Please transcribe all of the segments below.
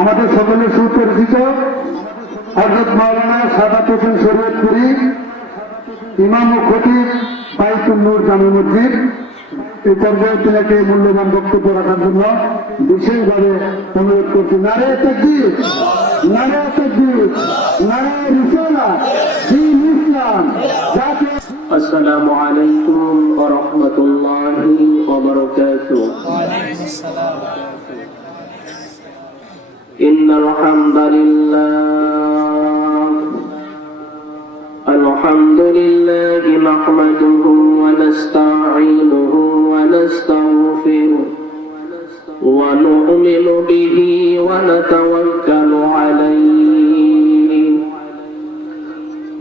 আমাদের সকলের সুপরিচিত হযরত মাওলানা সাদাত হোসেন শরীয়তপুরী ইমাম ও খতিব বাইতুন নূর জামে মসজিদ এই পর্যায়ে তিনাকে মূল্যবান বক্তব্য রাখার জন্য বিশেষভাবে অনুরোধ করছি। নারে তাকবীর, নারে তাকবীর, নারে রিসালাত, দ্বীন ইসলাম। আসসালামু আলাইকুম ওয়া রাহমাতুল্লাহি ওয়া বারাকাতুহু। ইন্নাল হামদুলিল্লাহি নাহমাদুহু ওয়া নাস্তাঈনুহু ওয়া নাস্তাগফিরুহু ওয়া নু'মিnu বিহি ওয়া নাতাওয়াক্কালু আলাইহি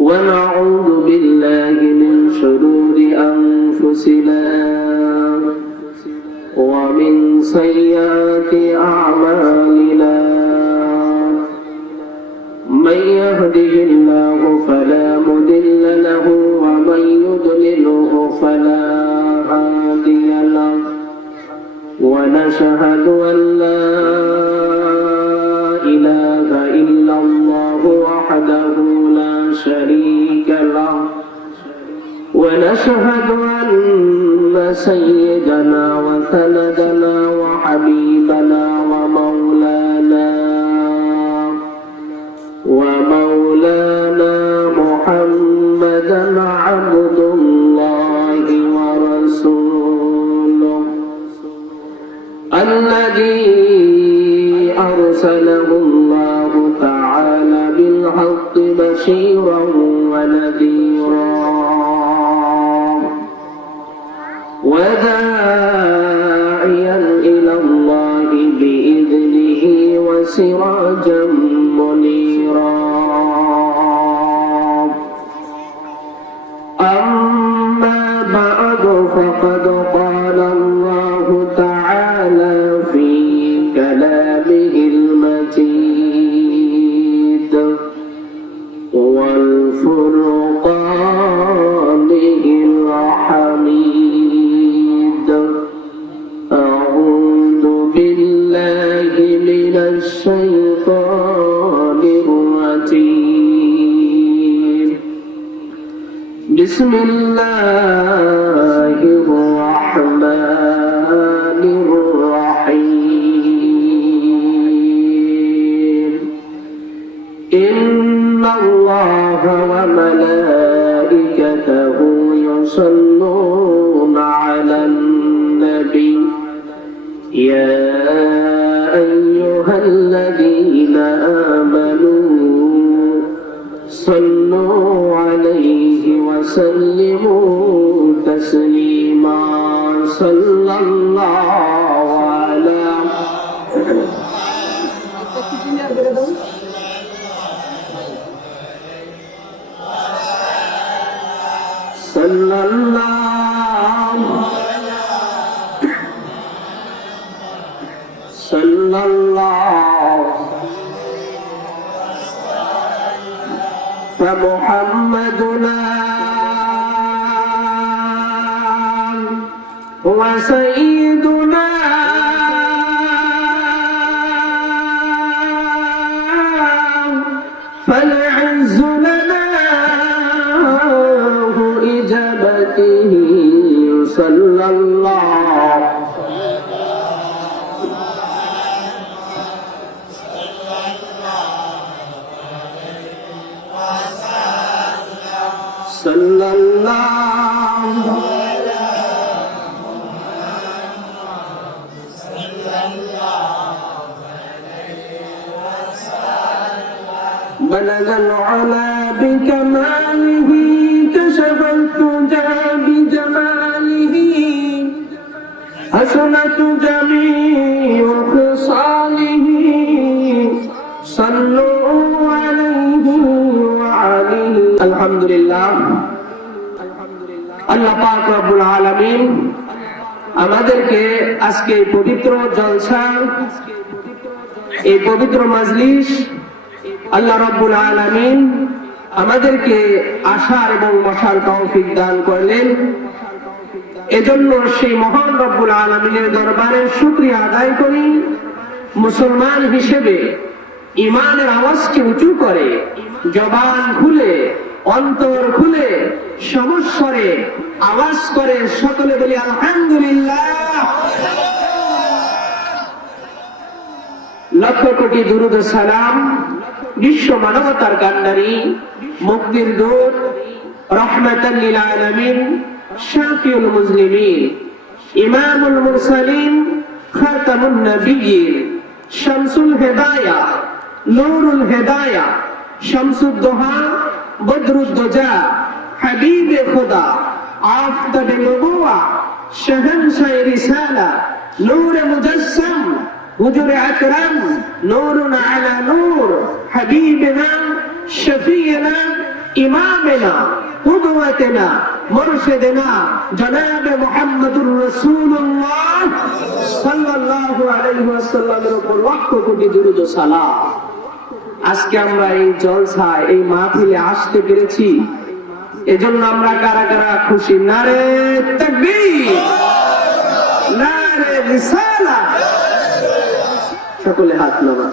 ওয়া না'উযু বিল্লাহি মিন শুরুরি আনফুসিনা ওয়া মিন সাইয়্যাতি আ'মালিনা। من يهده الله فلا مضل له ومن يضلله فلا هادي له ونشهد أن لا إله إلا الله وحده لا شريك له ونشهد أن سيدنا وسندنا وحبيبنا ومولانا محمدا عبد الله ورسوله الذي أرسله الله تعالى بالحق بشيرا ونذيرا وداعيا إلى الله بإذنه وسراجا منيرا. أما بعد فقد قال الله تعالى في كلامه المجيد والفرقانه الحميد. أعوذ بالله من الشيطان الرجيم. بسم الله الرحمن الرحيم. إن الله وملائكته يصلون على النبي يا أيها الذين آمنوا صلوا عليه وسلموا تسليما. صلى الله على صلى الله صلى الله فمحمدنا وسيدنا فالعز لنا إجابته. صلى الله صلى الله بلغ العلا بكماله كشف الدجى بجماله حسنت جميع خصاله. صلوا عليه وعليه. الحمد لله. আল্লাহ পাক রব্বুল আলামিন আমাদেরকে আজকে এই পবিত্র জলসা, এই পবিত্র মাজলিস আল্লাহ রব্বুল আলামিন আমাদেরকে আসার এবং বসার তৌফিক দান করলেন। এজন্য সেই মহান রব্বুল আলামিনের দরবারে শুকরিয়া আদায় করি মুসলমান হিসেবে ইমানের আওয়াজকে উঁচু করে, জবান খুলে, অন্তর খুলে, সমস্বরে আওয়াজ করে, সকলে বলি আলহামদুলিল্লাহ। লক্ষ কোটি দুরূদ ও সালাম বিশ্ব মানবতার কান্ডারি, মুক্তির দূত, রহমাতাল লিল আলামিন, শাফিউল মুজলিমিন, ইমামুল মুরসালিন, খাতামুন নবিয়্যিন, শামসুল হিদায়াহ, নূরুল হিদায়াহ, শামসুদ দুহা, বদরুদ দুজা, হাবিবে খুদা, আফতাবে নবুওয়া, শাহনশাহ রিসালা, নূরে মুজাসসাম, হুজুরে আকরাম, নূরুন আলা নূর, হাবিবনা, শফিয়না, ইমামনা, কুদওয়াতনা, মুরশিদনা, জনাবে মুহাম্মদুর রাসূলুল্লাহ সাল্লাল্লাহু আলাইহি ওয়াসাল্লামের উপর লক্ষ কোটি দুরূদ ও সালাম। আজকে আমরা এই জলসায়, এই মাহফিলে আসতে পেরেছি, এজন্য আমরা কারা কারা খুশি? নারে তাকবীর, নারে রিসালাত। সকলে হাত নামা।